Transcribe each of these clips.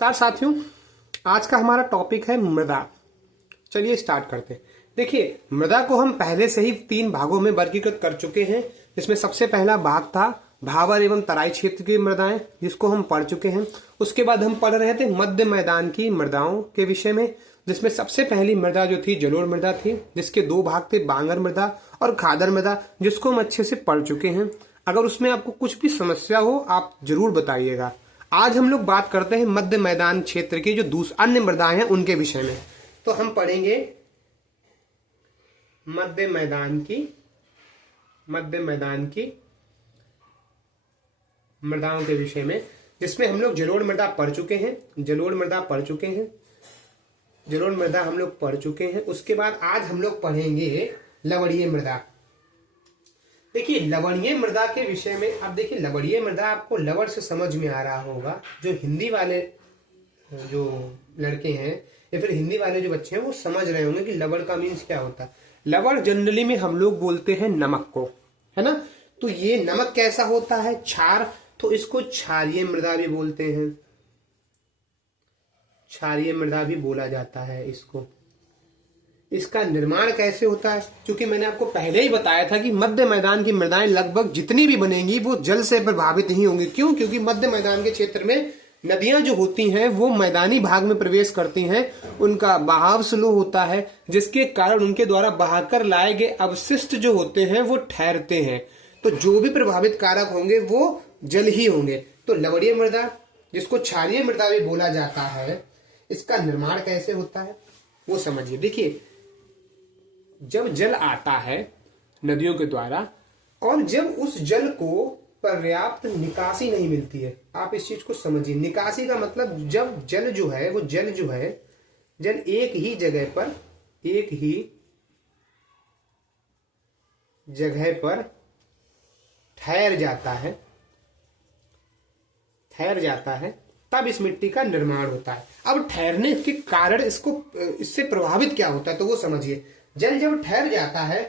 नमस्कार साथियों, आज का हमारा टॉपिक है मृदा। चलिए स्टार्ट करते हैं। देखिए, मृदा को हम पहले से ही 3 भागों में वर्गीकृत कर चुके हैं, जिसमें सबसे पहला भाग था भावर एवं तराई क्षेत्र की मृदाएं, जिसको हम पढ़ चुके हैं। उसके बाद हम पढ़ रहे थे मध्य मैदान की मृदाओं के विषय में, जिसमें सबसे पहली मृदा जो थी जलोढ़ मृदा थी, जिसके 2 भाग थे, बांगर मृदा और खादर मृदा, जिसको हम अच्छे से पढ़ चुके हैं। अगर उसमें आपको कुछ भी समस्या हो आप जरूर बताइएगा। आज हम लोग बात करते हैं मध्य मैदान क्षेत्र की जो अन्य मृदाएं हैं उनके विषय में। तो हम पढ़ेंगे मध्य मैदान की मृदाओं के विषय में, जिसमें हम लोग जलोढ़ मृदा पढ़ चुके हैं। जलोढ़ मृदा हम लोग पढ़ चुके हैं। उसके बाद आज हम लोग पढ़ेंगे लवणीय मृदा। देखिए, लवणीय मृदा के विषय में, अब देखिए लवणीय मृदा आपको लवण से समझ में आ रहा होगा। जो हिंदी वाले जो लड़के हैं या फिर हिंदी वाले जो बच्चे हैं वो समझ रहे होंगे कि लवण का मीन्स क्या होता है। लवण जनरली में हम लोग बोलते हैं नमक को, है ना। तो ये नमक कैसा होता है? क्षार। तो इसको क्षारीय मृदा भी बोलते हैं, क्षारीय मृदा भी बोला जाता है इसको। इसका निर्माण कैसे होता है? क्योंकि मैंने आपको पहले ही बताया था कि मध्य मैदान की मृदाएं लगभग जितनी भी बनेंगी वो जल से प्रभावित नहीं होंगी। क्यों? क्योंकि मध्य मैदान के क्षेत्र में नदियां जो होती हैं वो मैदानी भाग में प्रवेश करती हैं, उनका बहाव स्लो होता है, जिसके कारण उनके द्वारा बहाकर लाए गए अवशिष्ट जो होते हैं वो ठहरते हैं। तो जो भी प्रभावित कारक होंगे वो जल ही होंगे। तो लवणीय मृदा, जिसको क्षारीय मृदा भी बोला जाता है, इसका निर्माण कैसे होता है वो समझिए। देखिए, जब जल आता है नदियों के द्वारा और जब उस जल को पर्याप्त निकासी नहीं मिलती है, आप इस चीज को समझिए। निकासी का मतलब जब जल जो है जल एक ही जगह पर ठहर जाता है तब इस मिट्टी का निर्माण होता है। अब ठहरने के कारण इससे प्रभावित क्या होता है तो वो समझिए। जल जब ठहर जाता है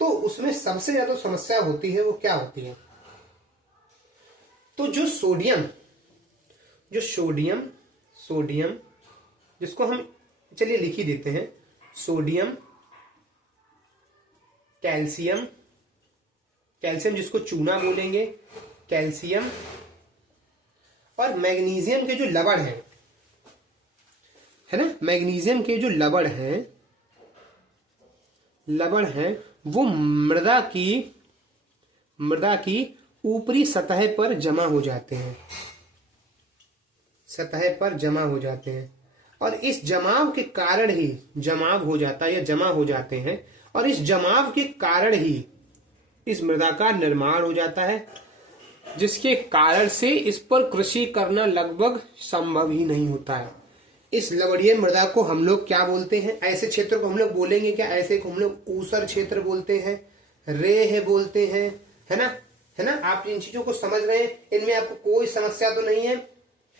तो उसमें सबसे ज्यादा समस्या होती है वो क्या होती है? तो जो सोडियम जिसको हम चलिए लिख ही देते हैं, सोडियम, कैल्शियम जिसको चूना बोलेंगे, कैल्शियम और मैग्नीशियम के जो लवण है ना, मैग्नीशियम के जो लवण हैं वो मृदा की ऊपरी सतह पर जमा हो जाते हैं और इस जमाव के कारण ही जमा हो जाते हैं और इस जमाव के कारण ही इस मृदा का निर्माण हो जाता है, जिसके कारण से इस पर कृषि करना लगभग संभव ही नहीं होता है। इस लवणीय मृदा को हम लोग क्या बोलते हैं? ऐसे क्षेत्र को हम लोग बोलेंगे क्या? ऐसे को हम लोग ऊसर क्षेत्र बोलते हैं, रेह बोलते हैं, है ना। आप इन चीजों को समझ रहे हैं, इनमें आपको कोई समस्या तो नहीं है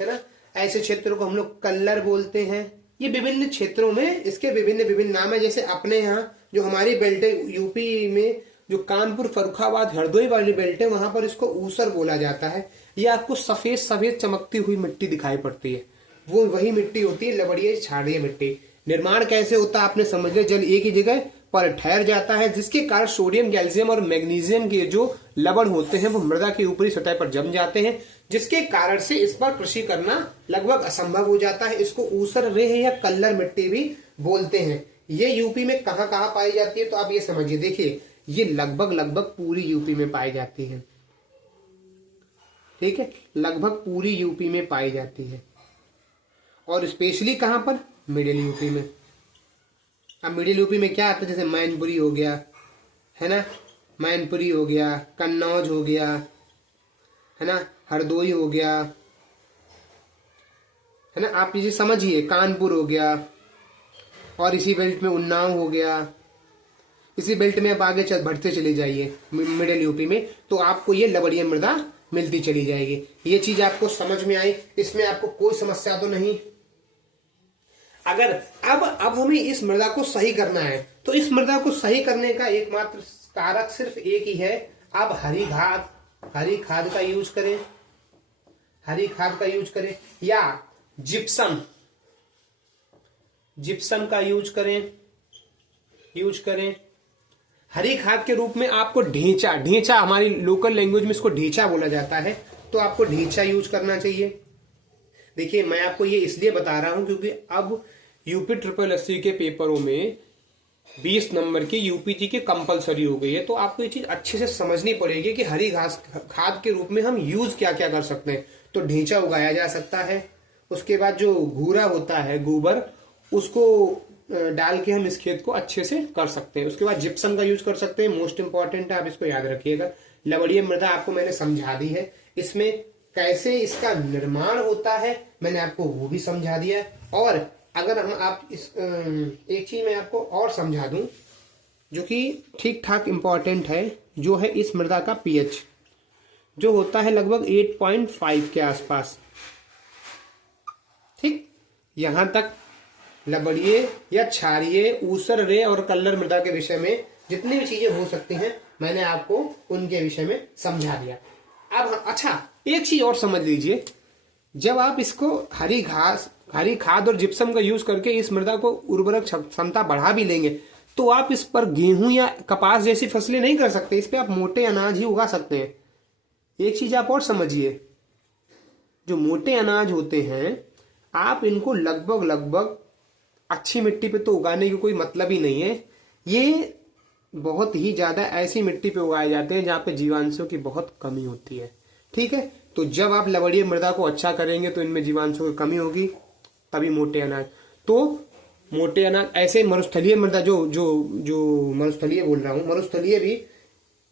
ना। ऐसे क्षेत्रों को हम लोग कल्लर बोलते हैं। ये विभिन्न क्षेत्रों में इसके विभिन्न नाम है। जैसे अपने यहाँ जो हमारी बेल्ट है यूपी में, जो कानपुर, फर्रुखाबाद, हरदोई वाली बेल्ट है, वहां पर इसको ऊसर बोला जाता है। ये आपको सफेद चमकती हुई मिट्टी दिखाई पड़ती है, वो वही मिट्टी होती है लवणीय क्षारीय मिट्टी। निर्माण कैसे होता है आपने समझ लिया। जल एक ही जगह पर ठहर जाता है, जिसके कारण सोडियम, कैल्शियम और मैग्नीशियम के जो लवण होते हैं वो मृदा की ऊपरी सतह पर जम जाते हैं, जिसके कारण से इस पर कृषि करना लगभग असंभव हो जाता है। इसको ऊसर, रेह या कल्लर मिट्टी भी बोलते हैं। ये यूपी में कहाँ कहाँ पाई जाती है तो आप ये समझिए। देखिए, ये लगभग पूरी यूपी में पाई जाती है, ठीक है, लगभग पूरी यूपी में पाई जाती है और स्पेशली कहां पर? मिडिल यूपी में। अब मिडिल यूपी में क्या आता है? जैसे मैनपुरी हो गया, है ना, मैनपुरी हो गया, कन्नौज हो गया, है ना, हरदोई हो गया, है ना। आप इसे समझिए, कानपुर हो गया और इसी बेल्ट में उन्नाव हो गया। इसी बेल्ट में आप आगे बढ़ते चले जाइए मिडिल यूपी में, तो आपको ये लवणीय मृदा मिलती चली जाएगी। ये चीज आपको समझ में आई, इसमें आपको कोई समस्या तो नहीं। अगर अब हमें इस मृदा को सही करना है तो इस मृदा को सही करने का एकमात्र कारक सिर्फ एक ही है। आप हरी खाद का यूज करें, या जिप्सम, जिप्सम का यूज करें। हरी खाद के रूप में आपको ढेंचा, हमारी लोकल लैंग्वेज में इसको ढेंचा बोला जाता है, तो आपको ढेंचा यूज करना चाहिए। देखिए मैं आपको ये इसलिए बता रहा हूं क्योंकि अब यूपी ट्रिपल एससी के पेपरों में 20 नंबर की यूपीजी की कंपलसरी हो गई है, तो आपको ये चीज अच्छे से समझनी पड़ेगी कि हरी घास खाद के रूप में हम यूज क्या क्या कर सकते हैं। तो ढेंचा उगाया जा सकता है, उसके बाद जो घूरा होता है गोबर, उसको डाल के हम इस खेत को अच्छे से कर सकते हैं। उसके बाद जिप्सम का यूज कर सकते हैं, मोस्ट इंपॉर्टेंट है, आप इसको याद रखिएगा। लवणीय मृदा आपको मैंने समझा दी है, इसमें कैसे इसका निर्माण होता है मैंने आपको वो भी समझा दिया है। और अगर हम आप इस एक चीज मैं आपको और समझा दूं जो कि ठीक ठाक इंपॉर्टेंट है, जो है इस मृदा का पीएच जो होता है लगभग 8.5 के आसपास। ठीक, यहां तक लवणीय या क्षारीय, ऊसर, रे और कल्लर मृदा के विषय में जितनी भी चीजें हो सकती हैं मैंने आपको उनके विषय में समझा दिया। अब अच्छा एक चीज और समझ लीजिए, जब आप इसको हरी खाद और जिप्सम का यूज करके इस मृदा को उर्वरक क्षमता बढ़ा भी लेंगे, तो आप इस पर गेहूं या कपास जैसी फसलें नहीं कर सकते, इस पे आप मोटे अनाज ही उगा सकते हैं। एक चीज आप और समझिए, जो मोटे अनाज होते हैं आप इनको लगभग अच्छी मिट्टी पे तो उगाने की कोई मतलब ही नहीं है, ये बहुत ही ज्यादा ऐसी मिट्टी पे उगाए जाते हैं जहां पे जीवांशों की बहुत कमी होती है। ठीक है, तो जब आप लवणीय मृदा को अच्छा करेंगे तो इनमें जीवांशों की कमी होगी, तभी मोटे अनाज। तो मोटे अनाज ऐसे मरुस्थलीय मृदा जो मरुस्थलीय बोल रहा हूं, मरुस्थलीय भी,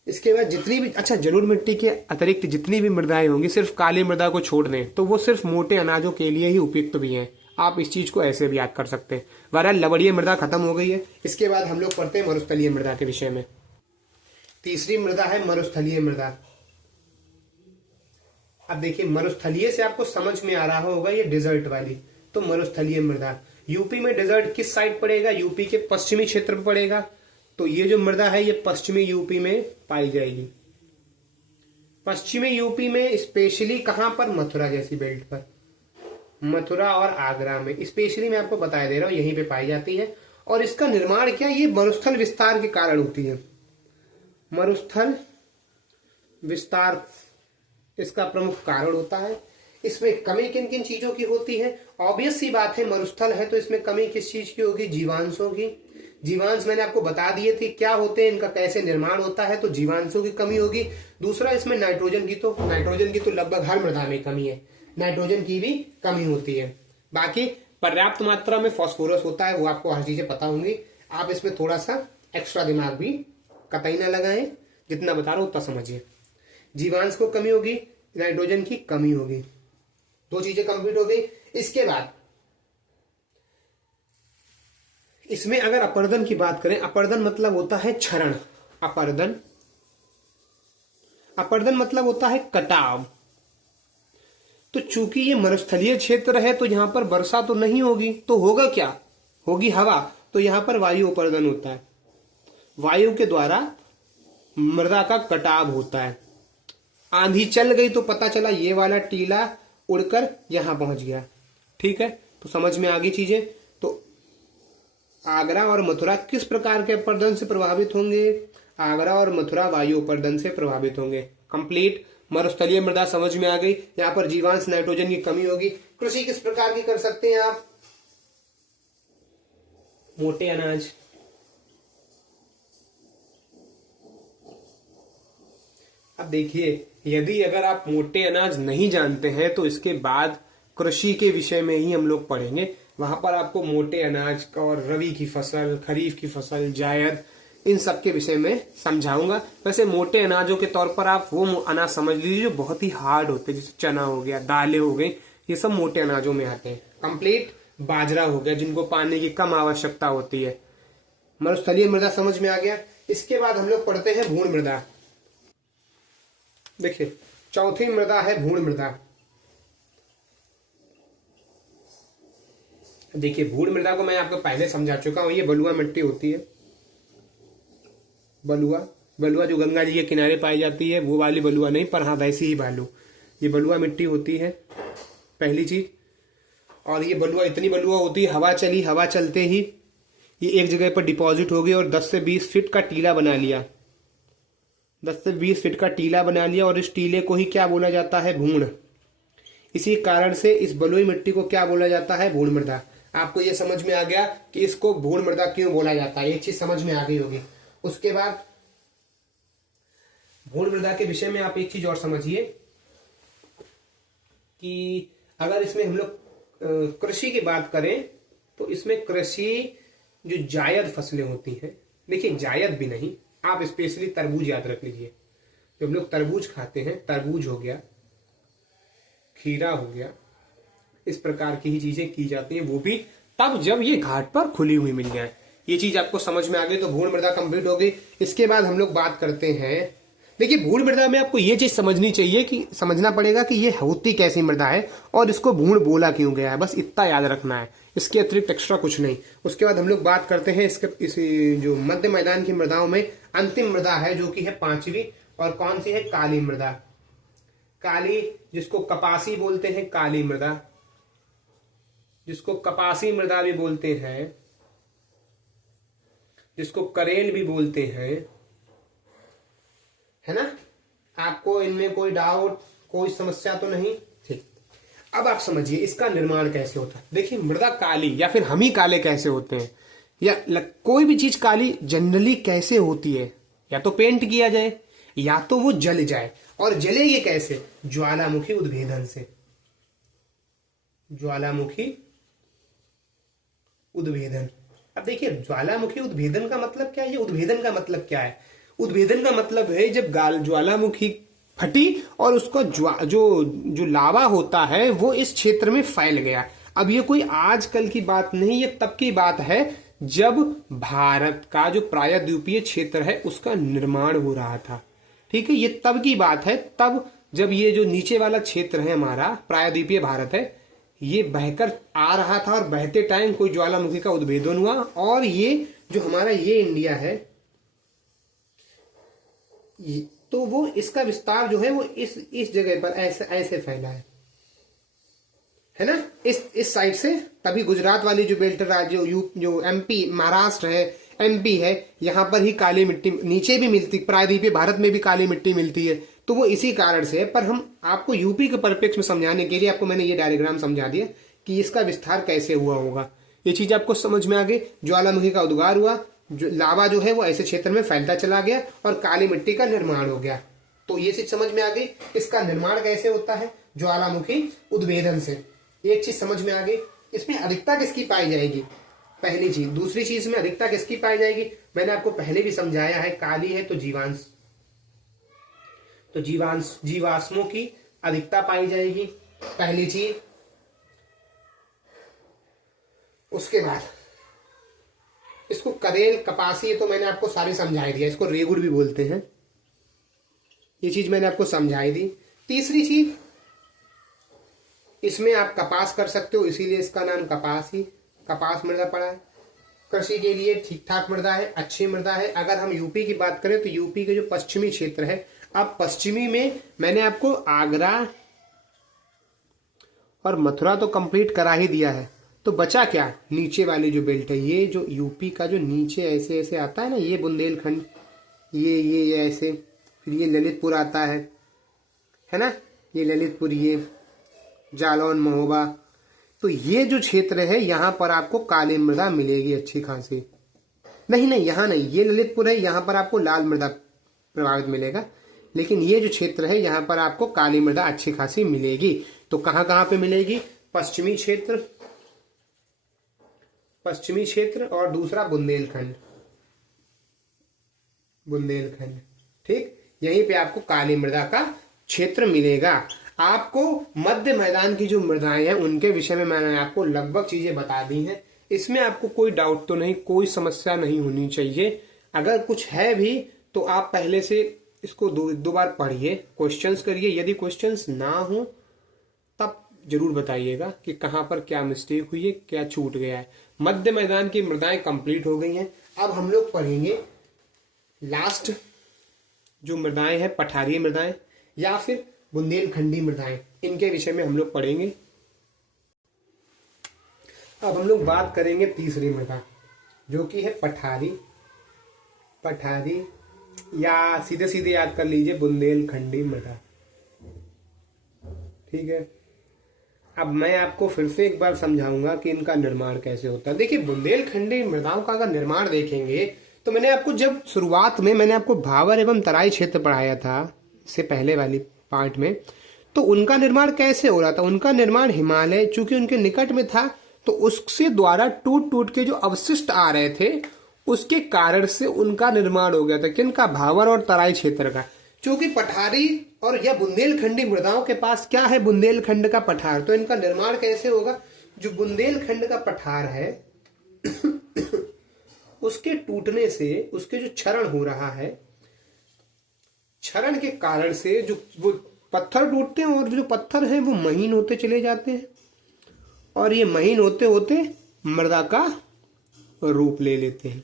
इसके बाद जितनी भी अच्छा जरूर मिट्टी के अतिरिक्त जितनी भी मृदाएं होंगी, सिर्फ काली मृदा को छोड़ दें तो वो सिर्फ मोटे अनाजों के लिए ही उपयुक्त भी हैं। आप इस चीज को ऐसे भी याद कर सकते हैं। बहरहाल लवणीय मृदा खत्म हो गई है, इसके बाद हम लोग पढ़ते हैं मरुस्थलीय मृदा के विषय में। तीसरी मृदा है मरुस्थलीय मृदा। अब देखिए मरुस्थलीय से आपको समझ में आ रहा होगा ये डेजर्ट वाली, तो मरुस्थलीय मृदा यूपी में डेजर्ट किस साइड पड़ेगा, यूपी के पश्चिमी क्षेत्र में पड़ेगा। तो ये जो मृदा है ये पश्चिमी यूपी में पाई जाएगी। पश्चिमी यूपी में स्पेशली कहां पर, मथुरा जैसी बेल्ट पर, मथुरा और आगरा में स्पेशली मैं आपको बता दे रहा हूं यहीं पे पाई जाती है। और इसका निर्माण क्या, ये मरुस्थल विस्तार के कारण होती है। मरुस्थल विस्तार इसका प्रमुख कारण होता है। इसमें कमी किन किन चीजों की होती है, ऑब्वियस सी बात है मरुस्थल है तो इसमें कमी किस चीज की होगी, जीवांशों की। जीवांश मैंने आपको बता दिए थे क्या होते हैं, इनका कैसे निर्माण होता है, तो जीवांशों की कमी होगी। दूसरा इसमें नाइट्रोजन की तो लगभग हर मृदा में कमी है, नाइट्रोजन की भी कमी होती है। बाकी पर्याप्त मात्रा में फास्फोरस होता है, वो आपको हर चीजें पता होंगी। आप इसमें थोड़ा सा एक्स्ट्रा दिमाग भी कतई ना लगाएं, जितना बता रहा हूं उतना समझिए। जीवांश को कमी होगी, नाइट्रोजन की कमी होगी, दो चीजें कंप्लीट हो गई। इसके बाद इसमें अगर अपर्दन की बात करें, अपर्दन मतलब होता है क्षरण, अपर्दन मतलब होता है कटाव। तो चूंकि ये मरुस्थलीय क्षेत्र है तो यहां पर वर्षा तो नहीं होगी, तो होगा क्या, होगी हवा, तो यहां पर वायु अपर्दन होता है। वायु के द्वारा मृदा का कटाव होता है। आंधी चल गई तो पता चला ये वाला टीला उड़कर यहां पहुंच गया। ठीक है, तो समझ में आ गई चीजें। तो आगरा और मथुरा किस प्रकार के अपर्दन से प्रभावित होंगे, आगरा और मथुरा वायु अपर्दन से प्रभावित होंगे। कंप्लीट मरुस्थलीय मृदा समझ में आ गई। यहां पर जीवांश नाइट्रोजन की कमी होगी। कृषि किस प्रकार की कर सकते हैं आप, मोटे अनाज, अब देखिए यदि अगर आप मोटे अनाज नहीं जानते हैं तो इसके बाद कृषि के विषय में ही हम लोग पढ़ेंगे। वहां पर आपको मोटे अनाज और रबी की फसल, खरीफ की फसल, जायद, इन सब के विषय में समझाऊंगा। वैसे मोटे अनाजों के तौर पर आप वो अनाज समझ लीजिए जो बहुत ही हार्ड होते हैं, जैसे चना हो गया, दालें हो गई, ये सब मोटे अनाजों में आते हैं। कंप्लीट बाजरा हो गया जिनको पानी की कम आवश्यकता होती है। मरुस्थलीय मृदा समझ में आ गया। इसके बाद हम लोग पढ़ते हैं भूण मृदा। देखिए चौथी मृदा है भूण मृदा। देखिए भूण मृदा को मैं आपको पहले समझा चुका हूं, ये बलुआ मिट्टी होती है। बलुआ जो गंगा जी के किनारे पाई जाती है वो वाली बलुआ नहीं, पर हाँ वैसी ही बालू, ये बलुआ मिट्टी होती है पहली चीज। और ये बलुआ, इतनी बलुआ होती है, हवा चली, हवा चलते ही ये एक जगह पर डिपॉजिट हो गई और 10 से 20 फीट का टीला बना लिया। 10 से 20 फीट का टीला बना लिया और इस टीले को ही क्या बोला जाता है? भूण। इसी कारण से इस बलुई मिट्टी को क्या बोला जाता है? भूण मृदा। आपको ये समझ में आ गया कि इसको भूण मृदा क्यों बोला जाता है, एक चीज समझ में आ गई होगी। उसके बाद भूण मृदा के विषय में आप एक चीज और समझिए कि अगर इसमें हम लोग कृषि की बात करें तो इसमें कृषि जो जायद फसलें होती हैं, देखिए जायद भी नहीं, आप स्पेशली तरबूज याद रख लीजिए। जब हम लोग तरबूज खाते हैं, तरबूज हो गया, खीरा हो गया, इस प्रकार की ही चीजें की जाती हैं, वो भी तब जब ये घाट पर खुली हुई मिल जाए। ये चीज आपको समझ में आ गई तो भूण मृदा कंप्लीट हो गई। इसके बाद हम लोग बात करते हैं, देखिए भूण मृदा में आपको ये चीज समझनी चाहिए कि समझना पड़ेगा कि ये होती कैसी मृदा है और इसको भूण बोला क्यों गया है, बस इतना याद रखना है, इसके अतिरिक्त एक्स्ट्रा कुछ नहीं। उसके बाद हम लोग बात करते हैं इस जो मध्य मैदान की मृदाओं में अंतिम मृदा है जो कि है 5वीं, और कौन सी है? काली मृदा। काली, जिसको कपासी बोलते हैं, काली मृदा, जिसको कपासी मृदा भी बोलते हैं, जिसको करेल भी बोलते हैं, है ना? आपको इनमें कोई डाउट, कोई समस्या तो नहीं? ठीक। अब आप समझिए इसका निर्माण कैसे होता है। देखिए मृदा काली या फिर हम ही काले कैसे होते हैं, या कोई भी चीज काली जनरली कैसे होती है? या तो पेंट किया जाए या तो वो जल जाए, और जलेगी कैसे? ज्वालामुखी उद्भेदन से। ज्वालामुखी उद्भेदन। अब देखिए ज्वालामुखी उद्भेदन का मतलब क्या है? ये उद्भेदन का मतलब क्या है? उद्भेदन का मतलब है जब ज्वालामुखी फटी और उसका जो लावा होता है वो इस क्षेत्र में फैल गया। अब ये कोई आजकल की बात नहीं, ये तब की बात है जब भारत का जो प्रायद्वीपीय क्षेत्र है उसका निर्माण हो रहा था। ठीक है, ये तब की बात है, तब जब ये जो नीचे वाला क्षेत्र है हमारा प्रायद्वीपीय भारत है, ये बहकर आ रहा था और बहते टाइम कोई ज्वालामुखी का उद्भेदन हुआ और ये जो हमारा ये इंडिया है, तो वो इसका विस्तार जो है वो इस जगह पर ऐसे ऐसे फैला है ना, इस साइड से। तभी गुजरात वाली जो बेल्ट राज्य जो एमपी, महाराष्ट्र है, एमपी है, यहाँ पर ही काली मिट्टी नीचे भी मिलती, प्रायद्वीपीय भारत में भी काली मिट्टी मिलती है, तो वो इसी कारण से है। पर हम आपको यूपी के परिप्रेक्ष्य में समझाने के लिए आपको मैंने ये डायग्राम समझा दिया कि इसका विस्तार कैसे हुआ होगा। ये चीज आपको समझ में आ गई। ज्वालामुखी का उद्गार हुआ, जो लावा जो है वो ऐसे क्षेत्र में फैलता चला गया और काली मिट्टी का निर्माण हो गया। तो ये चीज समझ में आ गई। इसका निर्माण कैसे होता है? ज्वालामुखी उद्भेदन से। एक चीज समझ में आ गई। इसमें अधिकता किसकी पाई जाएगी? पहली चीज। दूसरी चीज में अधिकता किसकी पाई जाएगी? मैंने आपको पहले भी समझाया है, काली है तो जीवांश, तो जीवाश्मों की अधिकता पाई जाएगी, पहली चीज। उसके बाद इसको करेल, कपासी, ये तो मैंने आपको सारी समझाई दिया। इसको रेगुड़ भी बोलते हैं, ये चीज मैंने आपको समझाई दी। तीसरी चीज, इसमें आप कपास कर सकते हो, इसीलिए इसका नाम कपास मृदा पड़ा है। कृषि के लिए ठीक ठाक मृदा है, अच्छी मृदा है। अगर हम यूपी की बात करें तो यूपी के जो पश्चिमी क्षेत्र है, अब पश्चिमी में मैंने आपको आगरा और मथुरा तो कंप्लीट करा ही दिया है, तो बचा क्या? नीचे वाली जो बेल्ट है, ये जो यूपी का जो नीचे ऐसे ऐसे आता है ना, ये बुंदेलखंड, ये ऐसे, फिर ये ललितपुर आता है ना, ये ललितपुर, ये जालौन, महोबा, तो ये जो क्षेत्र है यहाँ पर आपको काली मृदा मिलेगी अच्छी खासी। नहीं, यहाँ नहीं, ये ललितपुर है, यहाँ पर आपको लाल मृदा प्रभावित मिलेगा, लेकिन ये जो क्षेत्र है यहाँ पर आपको काली मृदा अच्छी खासी मिलेगी। तो कहाँ कहाँ पे मिलेगी? पश्चिमी क्षेत्र और दूसरा बुंदेलखंड, ठीक, यहीं पे आपको काली मृदा का क्षेत्र मिलेगा। आपको मध्य मैदान की जो मृदाएं हैं उनके विषय में मैंने आपको लगभग चीजें बता दी हैं। इसमें आपको कोई डाउट तो नहीं, कोई समस्या नहीं होनी चाहिए। अगर कुछ है भी तो आप पहले से इसको दो बार पढ़िए, क्वेश्चंस करिए। यदि क्वेश्चंस ना हो तब जरूर बताइएगा कि कहाँ पर क्या मिस्टेक हुई है, क्या छूट गया है। मध्य मैदान की मृदाएं कंप्लीट हो गई हैं। अब हम लोग पढ़ेंगे लास्ट जो मृदाएं हैं, पठारीय मृदाएं या फिर बुंदेलखंडी मृदाएं, इनके विषय में हम लोग पढ़ेंगे। अब हम लोग बात करेंगे तीसरी मृदा, जो कि है पठारी। पठारी या सीधे सीधे याद कर लीजिए बुंदेलखंडी मृदा। ठीक है, अब मैं आपको फिर से एक बार समझाऊंगा कि इनका निर्माण कैसे होता है। देखिए, बुंदेलखंडी मृदाओं का अगर निर्माण देखेंगे तो मैंने आपको जब शुरुआत में मैंने आपको भावर एवं तराई क्षेत्र पढ़ाया था, इससे पहले वाली पार्ट में, तो उनका निर्माण कैसे हो रहा था। उनका निर्माण हिमालय चूंकि उनके निकट में था, तो उससे द्वारा टूट टूट के जो अवशिष्ट आ रहे थे, उसके कारण से उनका निर्माण हो गया था। किनका? भावर और तराई क्षेत्र का। क्योंकि पठारी और या बुंदेलखंडी मृदाओं के पास क्या है? बुंदेलखंड का पठार। तो इनका निर्माण कैसे होगा? जो बुंदेलखंड का पठार है उसके टूटने से, उसके जो क्षरण हो रहा है, क्षरण के कारण से जो वो पत्थर टूटते हैं और जो पत्थर हैं वो महीन होते चले जाते हैं, और ये महीन होते होते मृदा का रूप ले लेते हैं।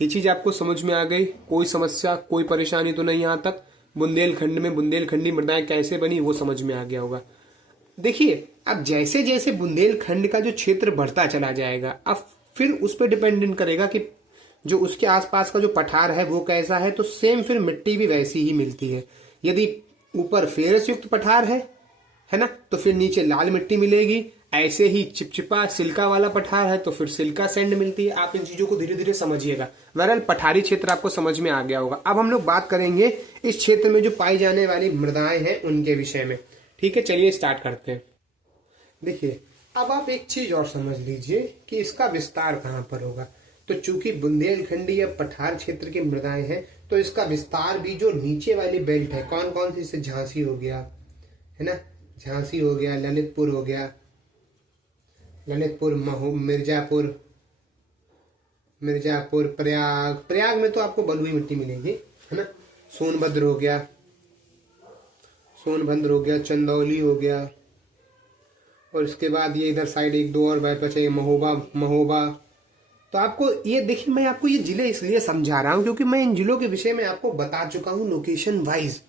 ये चीज आपको समझ में आ गई? कोई समस्या, कोई परेशानी तो नहीं? यहां तक बुंदेलखंड में बुंदेलखंडी मृदाएं कैसे बनी वो समझ में आ गया होगा। देखिए, अब जैसे जैसे बुंदेलखंड का जो क्षेत्र बढ़ता चला जाएगा, अब फिर उस पर डिपेंडेंट करेगा कि जो उसके आसपास का जो पठार है वो कैसा है। तो सेम फिर मिट्टी भी वैसी ही मिलती है। यदि ऊपर फेरस युक्त पठार है ना, तो फिर नीचे लाल मिट्टी मिलेगी। ऐसे ही चिपचिपा सिल्का वाला पठार है तो फिर सिल्का सैंड मिलती है। आप इन चीजों को धीरे धीरे समझिएगा। बहरहाल पठारी क्षेत्र आपको समझ में आ गया होगा। अब हम लोग बात करेंगे इस क्षेत्र में जो पाई जाने वाली मृदाएं हैं उनके विषय में। ठीक है, चलिए स्टार्ट करते हैं। देखिए, अब आप एक चीज और समझ लीजिए कि इसका विस्तार कहाँ पर होगा। तो चूंकि बुंदेलखंडी या पठार क्षेत्र की मृदाएं हैं, तो इसका विस्तार भी जो नीचे वाली बेल्ट है, कौन कौन सी? जैसे झांसी हो गया, है ना, झांसी हो गया, ललितपुर हो गया, ललितपुर, मिर्जापुर, प्रयाग में तो आपको बलुई मिट्टी मिलेगी, है ना, सोनभद्र हो गया, चंदौली हो गया, और इसके बाद ये इधर साइड एक दो और बचे, महोबा। तो आपको ये देखिए, मैं आपको ये जिले इसलिए समझा रहा हूं क्योंकि मैं इन जिलों के विषय में आपको बता चुका हूं लोकेशन वाइज,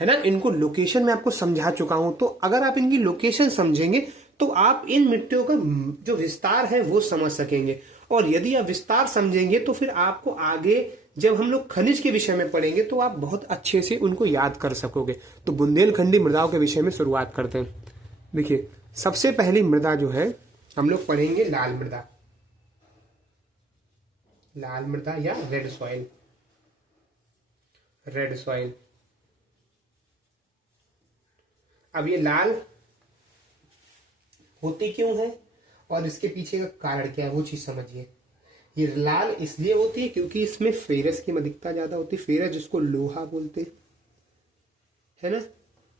है ना। इनको लोकेशन में आपको समझा चुका हूं। तो अगर आप इनकी लोकेशन समझेंगे तो आप इन मिट्टियों का जो विस्तार है वो समझ सकेंगे। और यदि आप विस्तार समझेंगे तो फिर आपको आगे जब हम लोग खनिज के विषय में पढ़ेंगे तो आप बहुत अच्छे से उनको याद कर सकोगे। तो बुंदेलखंडी मृदाओं के विषय में शुरुआत करते हैं। देखिए, सबसे पहली मृदा जो है हम लोग पढ़ेंगे लाल मृदा। लाल मृदा या रेड सॉइल। अब ये लाल होती क्यों है और इसके पीछे का कारण क्या है वो चीज समझिए। ये लाल इसलिए होती है क्योंकि इसमें फेरस की अधिकता ज्यादा होती है। फेरस जिसको लोहा बोलते हैं, है ना,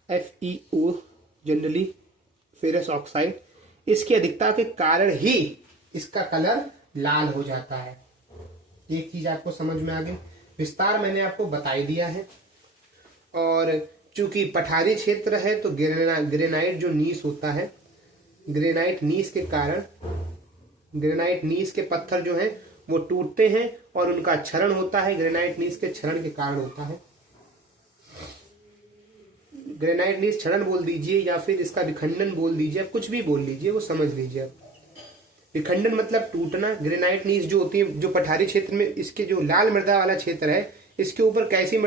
FeO जनरली, फेरस ऑक्साइड, इसकी अधिकता के कारण ही इसका कलर लाल हो जाता है। एक चीज आपको समझ में आ गई। विस्तार मैंने आपको बता ही दिया है। और चूंकि पठारी क्षेत्र है तो ग्रेनाइट जो नीस होता है, ग्रेनाइट नीस के कारण, ग्रेनाइट नीस के पत्थर जो हैं वो टूटते हैं और उनका क्षरण होता है। ग्रेनाइट नीस के क्षरण के कारण होता है। ग्रेनाइट नीस क्षरण बोल दीजिए या फिर इसका विखंडन बोल दीजिए, आप कुछ भी बोल लीजिए, वो समझ लीजिए आप। विखंडन मतलब टूटना। ग्रेनाइट नीस जो होती है, जो पठारी क्षेत्र में, इसके जो लाल मृदा वाला क्षेत्र है, इसके ऊपर कैसी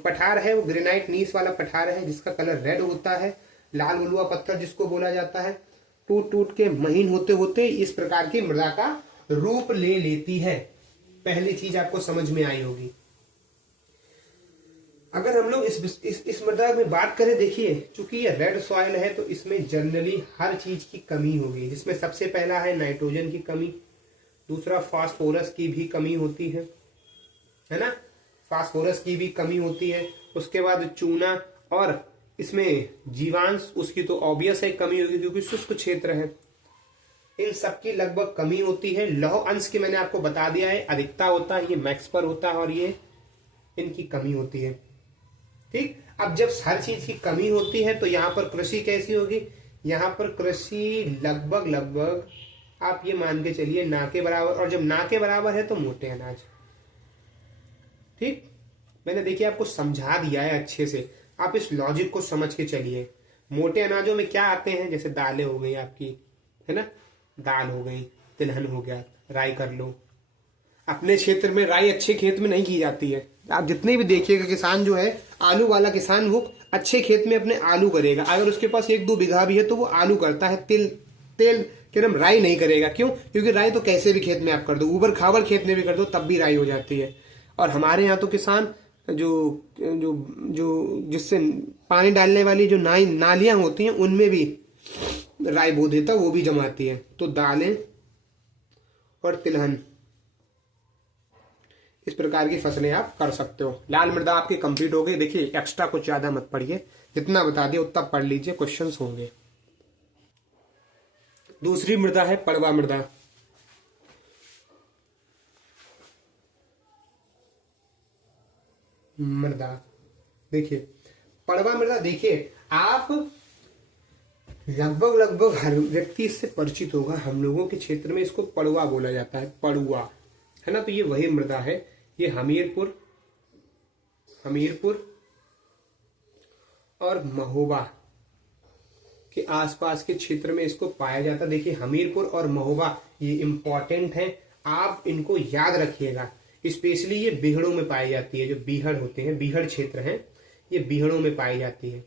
पठार है, वो ग्रेनाइट नीस वाला पठार है जिसका कलर रेड होता है। लाल बलुआ पत्थर जिसको बोला जाता है, टूट टूट के महीन होते होते इस प्रकार की मृदा का रूप ले लेती है। पहली चीज आपको समझ में आई होगी। अगर हम लोग इस मृदा में बात करें, देखिए चूंकि ये रेड सॉइल है तो इसमें जनरली हर चीज की कमी होगी, जिसमें सबसे पहला है नाइट्रोजन की कमी, दूसरा फास्फोरस की भी कमी होती है ना, फास्फोरस की भी कमी होती है। उसके बाद चूना, और इसमें जीवांश, उसकी तो ऑब्वियस है कमी होगी क्योंकि शुष्क क्षेत्र है। इन सबकी लगभग कमी होती है। लौह अंश की मैंने आपको बता दिया है, अधिकता होता है, ये मैक्स पर होता है, और ये इनकी कमी होती है। ठीक, अब जब हर चीज की कमी होती है तो यहाँ पर कृषि कैसी होगी? यहाँ पर कृषि लगभग आप ये मान के चलिए ना के बराबर, और जब ना के बराबर है तो मोटे अनाज। ठीक, मैंने देखिए आपको समझा दिया है अच्छे से, आप इस लॉजिक को समझ के चलिए। मोटे अनाजों में क्या आते हैं? जैसे दालें हो गई आपकी, है ना, दाल हो गई, तिलहन हो गया, राई कर लो। अपने क्षेत्र में राई अच्छे खेत में नहीं की जाती है। आप जितने भी देखिएगा किसान जो है, आलू वाला किसान, वो अच्छे खेत में अपने आलू करेगा। अगर उसके पास 1-2 बीघा भी है तो वो आलू करता है, तिल तेल के नाम राई नहीं करेगा। क्यों? क्योंकि राई तो कैसे भी खेत में आप कर दो, ऊबड़ खाबड़ खेत में भी कर दो तब भी राई हो जाती है। और हमारे यहाँ तो किसान जो जो जो जिससे पानी डालने वाली जो नालियां होती हैं उनमें भी राई बो देता, वो भी जमाती है। तो दालें और तिलहन, इस प्रकार की फसलें आप कर सकते हो। लाल मृदा आपकी कंप्लीट हो गई। देखिए एक्स्ट्रा कुछ ज्यादा मत पढ़िए, जितना बता दिया उतना पढ़ लीजिए, क्वेश्चंस होंगे। दूसरी मृदा है पड़वा मृदा। मृदा देखिए, पड़वा मृदा देखिए, आप लगभग हर व्यक्ति इससे परिचित होगा। हम लोगों के क्षेत्र में इसको पड़वा बोला जाता है, पड़ुआ, है ना। तो ये वही मृदा है। ये हमीरपुर और महोबा के आसपास के क्षेत्र में इसको पाया जाता है। देखिए हमीरपुर और महोबा ये इंपॉर्टेंट है, आप इनको याद रखिएगा। स्पेशली ये बीहड़ों में पाई जाती है। जो बीहड़ होते हैं, बीहड़ क्षेत्र हैं, ये बीहड़ों में पाई जाती है।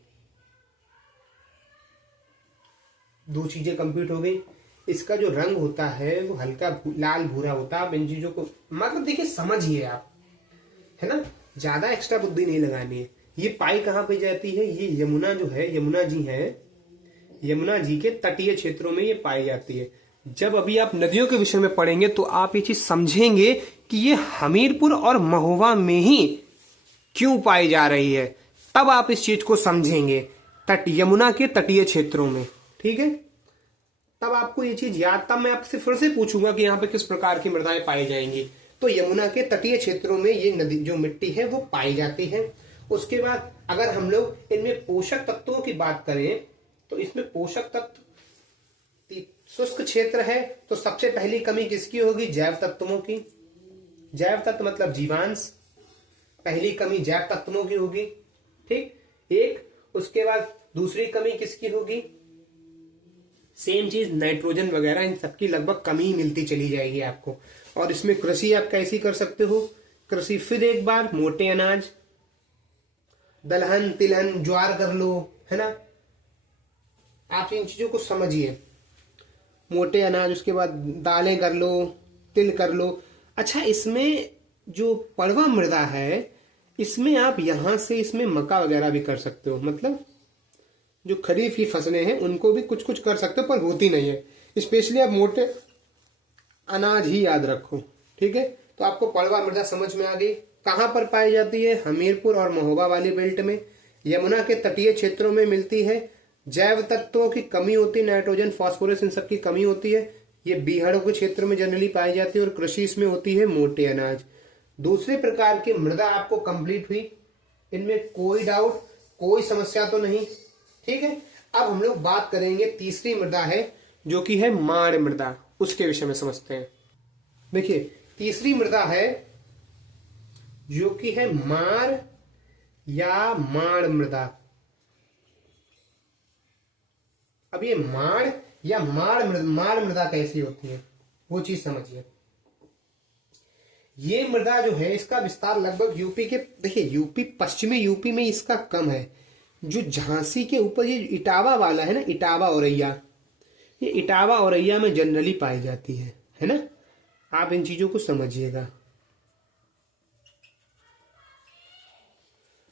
2 चीजें कंप्लीट हो गई। इसका जो रंग होता है वो हल्का लाल भूरा होता है। आप इन चीजों को मतलब देखिए समझिए आप, है ना, ज्यादा एक्स्ट्रा बुद्धि नहीं लगानी है। ये पाई कहाँ पे जाती है? ये यमुना जो है, यमुना जी है, यमुना जी के तटीय क्षेत्रों में ये पाई जाती है। जब अभी आप नदियों के विषय में पढ़ेंगे तो आप ये चीज समझेंगे कि ये हमीरपुर और महोबा में ही क्यों पाई जा रही है, तब आप इस चीज को समझेंगे। यमुना के तटीय क्षेत्रों में, ठीक है, तब आपको ये चीज याद, तब मैं आपसे फिर से पूछूंगा कि यहाँ पे किस प्रकार की मृदाएं पाई जाएंगी। तो यमुना के तटीय क्षेत्रों में ये नदी जो मिट्टी है वो पाई जाती है। उसके बाद अगर हम लोग इनमें पोषक तत्वों की बात करें तो इसमें पोषक तत्व, शुष्क क्षेत्र है तो सबसे पहली कमी किसकी होगी? जैव तत्वों की। जैव तत्व मतलब जीवांश, पहली कमी जैव तत्वों की होगी, ठीक एक। उसके बाद दूसरी कमी किसकी होगी? सेम चीज नाइट्रोजन वगैरह, इन सबकी लगभग कमी मिलती चली जाएगी आपको। और इसमें कृषि आप कैसी कर सकते हो? कृषि फिर एक बार मोटे अनाज, दलहन तिलहन ज्वार कर लो, है ना। आप इन चीजों को समझिए, मोटे अनाज, उसके बाद दालें कर लो, तिल कर लो। अच्छा, इसमें जो पड़वा मृदा है इसमें आप यहां से इसमें मक्का वगैरह भी कर सकते हो। मतलब जो खरीफ की फसलें हैं उनको भी कुछ कुछ कर सकते हो, पर होती नहीं है। स्पेशली आप मोटे अनाज ही याद रखो, ठीक है। तो आपको पड़वा मृदा समझ में आ गई। कहां पर पाई जाती है? हमीरपुर और महोबा वाली बेल्ट में, यमुना के तटीय क्षेत्रों में मिलती है। जैव तत्वों की कमी होती है, नाइट्रोजन फॉस्फोरस इन सब की कमी होती है। ये बीहड़ों के क्षेत्र में जनरली पाई जाती है। और कृषि इसमें होती है मोटे अनाज। दूसरे प्रकार की मृदा आपको कंप्लीट हुई, इनमें कोई डाउट, कोई समस्या तो नहीं, ठीक है। अब हम लोग बात करेंगे तीसरी मृदा है जो कि है माण मृदा, उसके विषय में समझते हैं। देखिए तीसरी मृदा है जो कि है मार या माण मृदा। अब ये माण या माण मृदा कैसी होती है वो चीज समझिए। ये मृदा जो है इसका विस्तार लगभग यूपी के, देखिए यूपी, पश्चिमी यूपी में इसका कम है। जो झांसी के ऊपर ये इटावा वाला है ना, इटावा औरैया, ये इटावा औरैया में जनरली पाई जाती है ना। आप इन चीजों को समझिएगा।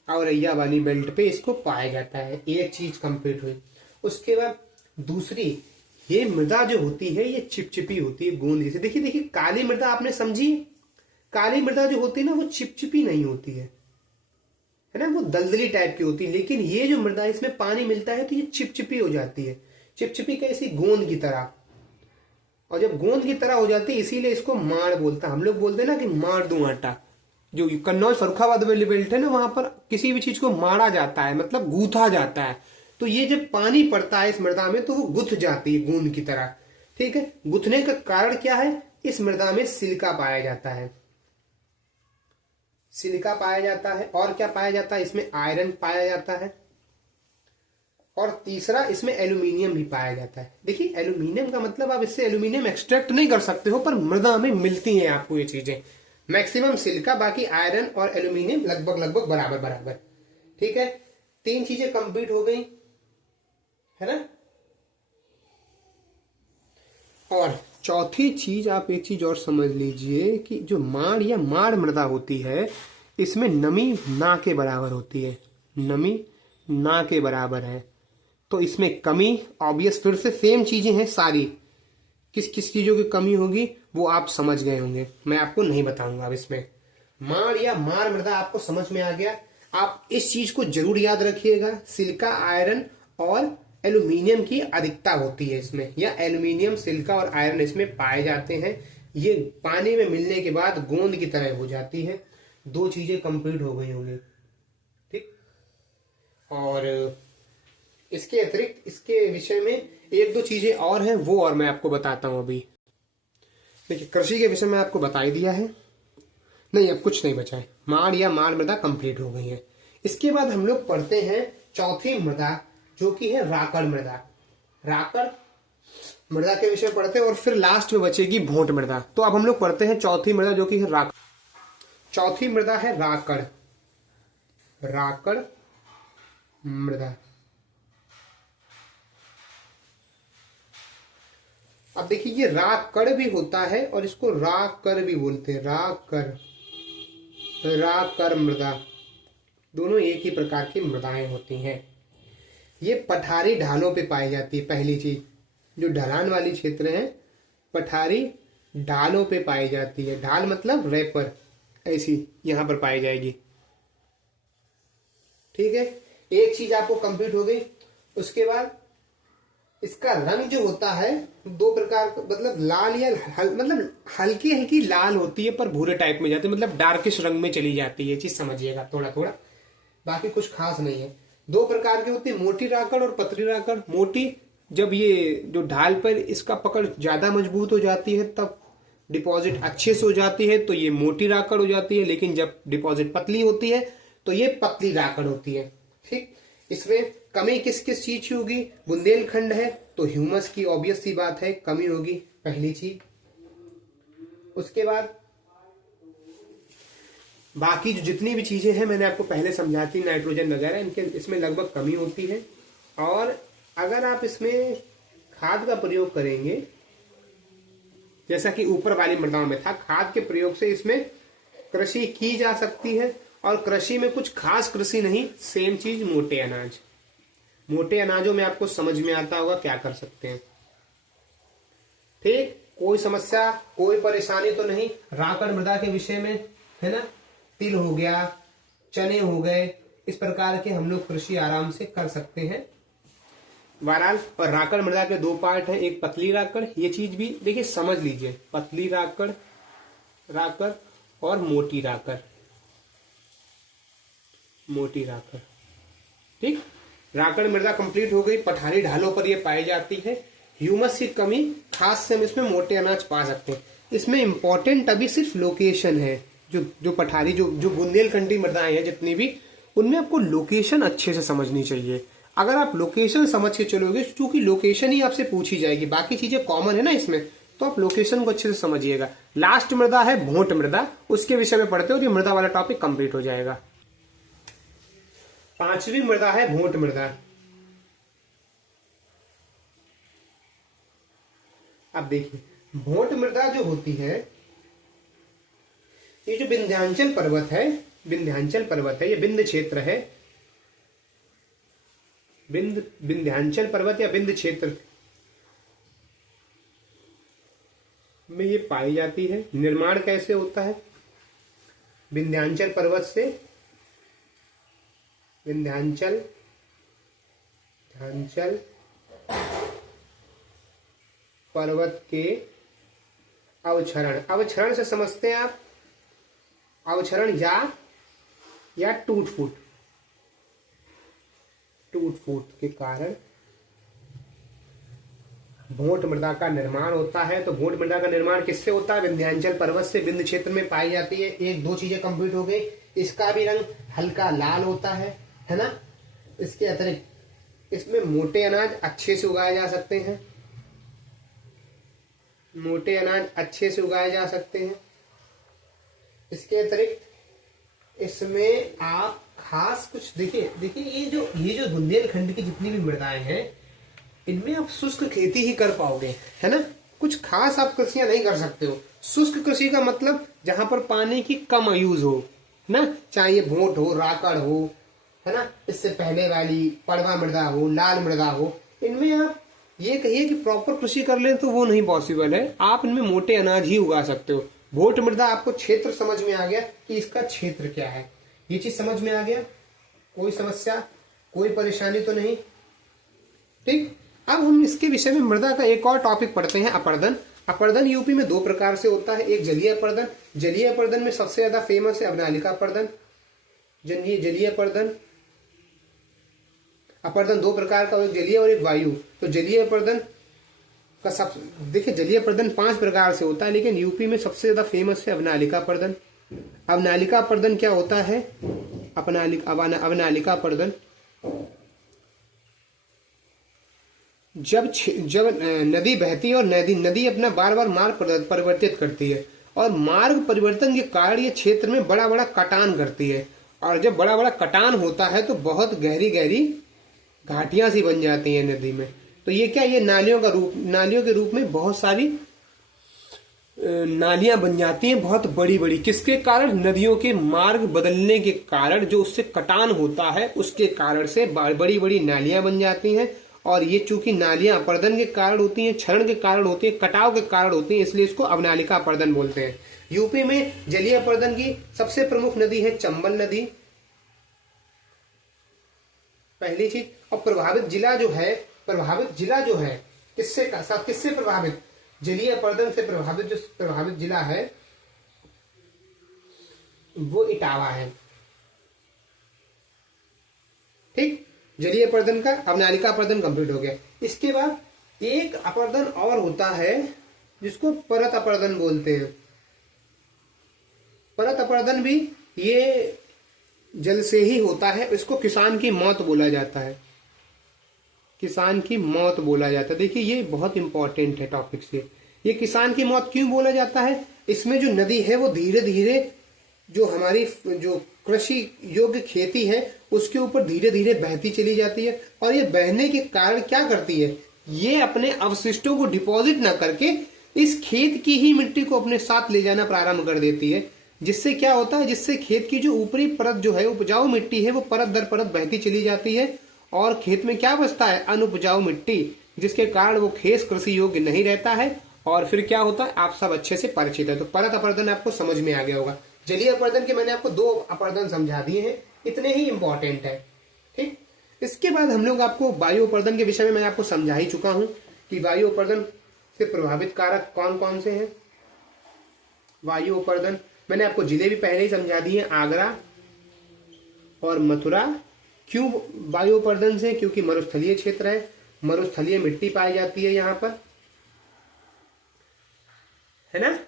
औरैया वाली बेल्ट पे इसको पाया जाता है। एक चीज कंप्लीट हुई। उसके बाद दूसरी, ये मृदा जो होती है ये चिपचिपी होती है, गोंद जैसे। देखिए देखिए काली मृदा आपने समझी, काली मृदा जो होती है ना वो चिपचिपी नहीं होती है ना, वो दलदली टाइप की होती है। लेकिन ये जो मृदा, इसमें पानी मिलता है तो ये चिपचिपी हो जाती है। चिपचिपी कैसी? गोंद की तरह। और जब गोंद की तरह हो जाती है इसीलिए इसको माड़ बोलता है। हम लोग बोलते हैं ना कि मार दूं आटा। जो कन्नौज फर्रुखाबाद वाली बेल्ट है ना, वहां पर किसी भी चीज को मारा जाता है, मतलब गूथा जाता है। तो ये जब पानी पड़ता है इस मृदा में तो वो गुथ जाती है गोंद की तरह, ठीक है। गुथने का कारण क्या है? इस मृदा में सिलिका पाया जाता है, सिलिका पाया जाता है। और क्या पाया जाता है? इसमें आयरन पाया जाता है। और तीसरा, इसमें एल्यूमिनियम भी पाया जाता है। देखिए एल्यूमिनियम का मतलब आप इससे एल्यूमिनियम एक्सट्रैक्ट नहीं कर सकते हो, पर मृदा में मिलती हैं आपको ये चीजें। मैक्सिमम सिलिका, बाकी आयरन और एल्यूमिनियम लगभग लगभग बराबर बराबर। ठीक है, 3 चीजें कंप्लीट हो गई है ना। और चौथी चीज, आप एक चीज और समझ लीजिए कि जो माड़ या माड़ मृदा होती है, इसमें नमी ना के बराबर होती है, नमी ना के बराबर है। तो इसमें कमी ऑब्वियस, फिर से सेम चीजें हैं सारी। किस किस चीजों की कमी होगी वो आप समझ गए होंगे, मैं आपको नहीं बताऊंगा अब इसमें। माड़ या माड़ मृदा आपको समझ में आ गया। आप इस चीज को जरूर याद रखिएगा, सिलिका, आयरन और एल्यूमिनियम की अधिकता होती है इसमें, या एल्यूमिनियम, सिलिका और आयरन इसमें पाए जाते हैं। ये पानी में मिलने के बाद गोंद की तरह हो जाती है। 2 चीजें कंप्लीट हो गई होंगी। ठीक, और इसके अतिरिक्त इसके विषय में 1-2 चीजें और हैं, वो और मैं आपको बताता हूं अभी। देखिए कृषि के विषय में आपको बता ही दिया है, नहीं अब कुछ नहीं बचा है। माड़ या माड़ मृदा कंप्लीट हो गई है। इसके बाद हम लोग पढ़ते हैं चौथी मृदा, जो कि है राकड़ मृदा। राकड़ मृदा के विषय पढ़ते हैं और फिर लास्ट में बचेगी भोंट मृदा। तो अब हम लोग पढ़ते हैं चौथी मृदा, जो कि है राकड़। चौथी मृदा है राकड़, राकड़ मृदा। अब देखिए ये राकड़ भी होता है और इसको राकड़ भी बोलते हैं, राकड़, राकड़ मृदा, दोनों एक ही प्रकार की मृदाएं होती हैं। ये पठारी ढालों पे पाई जाती है। पहली चीज, जो ढलान वाली क्षेत्र है, पठारी ढालों पे पाई जाती है। ढाल मतलब रेपर, ऐसी यहां पर पाई जाएगी। ठीक है, एक चीज आपको कंप्लीट हो गई। उसके बाद इसका रंग जो होता है 2 प्रकार, मतलब लाल या मतलब हल्की हल्की लाल होती है पर भूरे टाइप में जाती है, मतलब डार्किश रंग में चली जाती है। चीज समझिएगा थोड़ा थोड़ा, बाकी कुछ खास नहीं है। 2 प्रकार की होती है, मोटी राकड़ और पतली राकड़। मोटी, जब ये जो ढाल पर इसका पकड़ ज्यादा मजबूत हो जाती है तब डिपॉजिट अच्छे से हो जाती है, तो ये मोटी राकड़ हो जाती है। लेकिन जब डिपॉजिट पतली होती है तो ये पतली राकड़ होती है। ठीक, इसमें कमी किस किस चीज की होगी? बुंदेलखंड है तो ह्यूमस की ऑब्वियस सी बात है कमी होगी, पहली चीज। उसके बाद बाकी जो जितनी भी चीजें हैं मैंने आपको पहले समझाती, नाइट्रोजन वगैरह, इनके इसमें लगभग कमी होती है। और अगर आप इसमें खाद का प्रयोग करेंगे, जैसा कि ऊपर वाली मृदाओं में था, खाद के प्रयोग से इसमें कृषि की जा सकती है। और कृषि में कुछ खास कृषि नहीं, सेम चीज मोटे अनाज। मोटे अनाजों में आपको समझ में आता होगा क्या कर सकते हैं। ठीक, कोई समस्या, कोई परेशानी तो नहीं राकड़ मृदा के विषय में, है ना। तिल हो गया, चने हो गए, इस प्रकार के हम लोग कृषि आराम से कर सकते हैं। बहरहाल, और राकड़ मृदा के 2 पार्ट हैं, एक पतली राकड़, ये चीज भी देखिए समझ लीजिए, पतली राकड़, राकड़ और मोटी राकड़, मोटी राकड़। ठीक, राकड़ मृदा कंप्लीट हो गई। पठारी ढालों पर ये पाई जाती है। ह्यूमस की कमी खास से हम इसमें मोटे अनाज पा सकते हैं। इसमें इंपॉर्टेंट अभी सिर्फ लोकेशन है। जो पठारी जो बुंदेलखंडी मृदाएं हैं जितनी भी, उनमें आपको लोकेशन अच्छे से समझनी चाहिए। अगर आप लोकेशन समझ के चलोगे, क्योंकि लोकेशन ही आपसे पूछी जाएगी, बाकी चीजें कॉमन है ना इसमें, तो आप लोकेशन को अच्छे से समझिएगा। लास्ट मृदा है भोंट मृदा, उसके विषय में पढ़ते हो, ये मृदा वाला टॉपिक कंप्लीट हो जाएगा। 5वीं मृदा है भोंट मृदा। अब देखिए भोंट मृदा जो होती है, ये जो विंध्याचल पर्वत है, विंध्याचल पर्वत है, ये विंध्य क्षेत्र है। विंध्याचल पर्वत या विंध्य क्षेत्र में ये पाई जाती है। निर्माण कैसे होता है? विंध्याचल पर्वत से, विंध्याचल पर्वत के अवक्षरण, अवक्षरण से समझते हैं आप, अवक्षरण या टूट फूट के कारण भोंट मृदा का निर्माण होता है। तो भोंट मृदा का निर्माण किससे होता है? विंध्याचल पर्वत से, विंध्य क्षेत्र में पाई जाती है। 1-2 चीजें कंप्लीट हो गई। इसका भी रंग हल्का लाल होता है ना। इसके अतिरिक्त इसमें मोटे अनाज अच्छे से उगाए जा सकते हैं, मोटे अनाज अच्छे से उगाए जा सकते हैं। इसके अतिरिक्त इसमें आप खास कुछ देखिए ये जो बुंदेलखंड की जितनी भी मृदाएं हैं, इनमें आप शुष्क खेती ही कर पाओगे, है ना। कुछ खास आप कृषियां नहीं कर सकते हो। शुष्क कृषि का मतलब जहां पर पानी की कम यूज हो ना, चाहे ये भोट हो, राकड़ हो, है ना, इससे पहले वाली पड़वा मृदा हो, लाल मृदा हो, इनमें आप ये कहिए कि प्रॉपर कृषि कर लें तो वो नहीं पॉसिबल है। आप इनमें मोटे अनाज ही उगा सकते हो। भोट मृदा, आपको क्षेत्र समझ में आ गया कि इसका क्षेत्र क्या है, ये चीज समझ में आ गया। कोई समस्या, कोई परेशानी तो नहीं, ठीक। अब हम इसके विषय में मृदा का एक और टॉपिक पढ़ते हैं, अपर्दन। अपर्दन यूपी में 2 प्रकार से होता है। एक जलीय अपर्दन, जलीय अपर्दन में सबसे ज्यादा फेमस है अवनालिका अपर्दन। जलीय अपर्दन, अपर्दन 2 प्रकार का, एक जलीय और एक वायु। तो जलीय अपर्दन का सब देखिए, जलीय अपर्दन 5 प्रकार से होता है, लेकिन यूपी में सबसे ज्यादा फेमस है अवनालिका अपर्दन। अवनालिका अपर्दन क्या होता है? अवनालिका अपर्दन जब नदी बहती है और नदी अपना बार बार मार्ग परिवर्तित करती है, और मार्ग परिवर्तन के कारण ये क्षेत्र में बड़ा बड़ा कटान करती है, और जब बड़ा बड़ा कटान होता है तो बहुत गहरी गहरी घाटियां सी बन जाती हैं नदी में। तो ये क्या, ये नालियों के रूप में बहुत सारी नालियां बन जाती हैं, बहुत बड़ी बड़ी। किसके कारण? नदियों के मार्ग बदलने के कारण, जो उससे कटान होता है उसके कारण से बड़ी बड़ी नालियां बन जाती हैं। और ये चूंकि नालियां अपर्दन के कारण होती हैं, क्षरण के कारण होती हैं, कटाव के कारण होती हैं, इसलिए इसको अवनालिका अपर्दन बोलते हैं। यूपी में जलीय अपर्दन की सबसे प्रमुख नदी है चंबल नदी, पहली चीज। और प्रभावित जिला जो है किससे प्रभावित? जलीय अपर्दन से प्रभावित जिला है वो इटावा है, ठीक। जलीय अपर्दन का अवनालिका अपर्दन कंप्लीट हो गया। इसके बाद एक अपर्दन और होता है जिसको परत अपर्दन बोलते हैं। परत अपर्दन भी ये जल से ही होता है। इसको किसान की मौत बोला जाता है, किसान की मौत बोला जाता है। देखिए ये बहुत इंपॉर्टेंट है टॉपिक से। ये किसान की मौत क्यों बोला जाता है? इसमें जो नदी है वो धीरे धीरे जो हमारी जो कृषि योग्य खेती है उसके ऊपर धीरे धीरे बहती चली जाती है, और ये बहने के कारण क्या करती है, ये अपने अवशिष्टों को डिपॉजिट ना करके इस खेत की ही मिट्टी को अपने साथ ले जाना प्रारंभ कर देती है। जिससे क्या होता है, जिससे खेत की जो ऊपरी परत जो है, उपजाऊ मिट्टी है, वो परत दर परत बहती चली जाती है, और खेत में क्या बचता है? अनुपजाऊ मिट्टी, जिसके कारण वो खेत कृषि योग्य नहीं रहता है। और फिर क्या होता है, आप सब अच्छे से परिचित है। तो परत अपर्दन आपको समझ में आ गया होगा। जलीय अपर्दन के मैंने आपको 2 अपर्दन समझा दिए हैं, इतने ही इंपॉर्टेंट है, ठीक। इसके बाद हम लोग आपको वायु अपर्दन के विषय में मैं आपको समझा ही चुका हूं कि वायु अपर्दन से प्रभावित कारक कौन कौन से हैं। वायु अपर्दन मैंने आपको जिले भी पहले ही समझा दिए, आगरा और मथुरा। क्यों वायु अपर्दन से? क्योंकि मरुस्थलीय क्षेत्र है, मरुस्थलीय मिट्टी पाई जाती है यहाँ पर, है ना।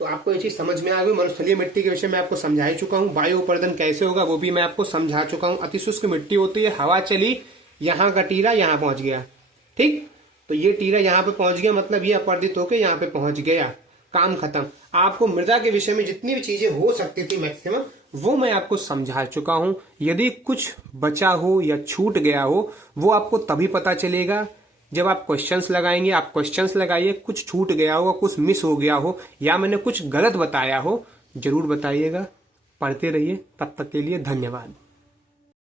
तो आपको ये चीज समझ में आ गई। मरुस्थलीय मिट्टी के विषय में आपको समझा ही चुका हूँ। वायु अपर्दन कैसे होगा वो भी मैं आपको समझा चुका हूँ। अतिशुष्क मिट्टी होती है, हवा चली, यहाँ का टीरा यहाँ पहुंच गया, ठीक। तो ये टीरा यहाँ पे पहुंच गया, मतलब ये अपर्दित होकर यहाँ पे पहुंच गया, काम खत्म। आपको मृदा के विषय में जितनी भी चीजें हो सकती थी मैक्सिमम, वो मैं आपको समझा चुका हूं। यदि कुछ बचा हो या छूट गया हो, वो आपको तभी पता चलेगा जब आप क्वेश्चंस लगाएंगे। आप क्वेश्चंस लगाइए, कुछ छूट गया हो, कुछ मिस हो गया हो, या मैंने कुछ गलत बताया हो, जरूर बताइएगा। पढ़ते रहिए। तब तक के लिए धन्यवाद।